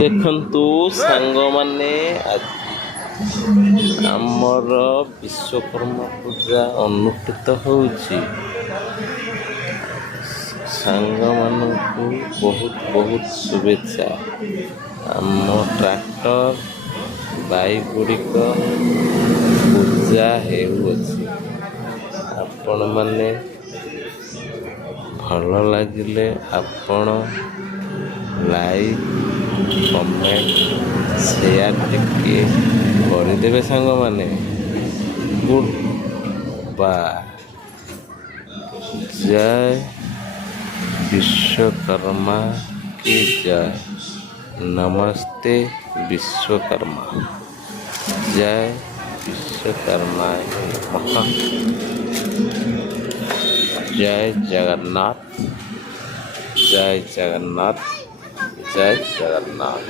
ଦେଖନ୍ତୁ ସାଙ୍ଗମାନେ, ଆମର ବିଶ୍ୱକର୍ମା ପୂଜା ଅନୁଷ୍ଠିତ ହେଉଛି। ସାଙ୍ଗମାନଙ୍କୁ ବହୁତ ବହୁତ ଶୁଭେଚ୍ଛା। ଆମ ଟ୍ରାକ୍ଟର ବାଇକ୍ ଗୁଡ଼ିକ ପୂଜା ହେଉଅଛି। ଆପଣମାନେ ଭଲ ଲାଗିଲେ ଆପଣ ଲାଇକ୍, କମେଣ୍ଟ, ସେୟାର ଟିକେ କରିଦେବେ ସାଙ୍ଗମାନେ। Good bye. जय विश्वकर्मा की जय। नमस्ते विश्वकर्मा। जय विश्वकर्मा नमः। जय जगन्नाथ, जय जगन्नाथ, जय जगन्नाथ।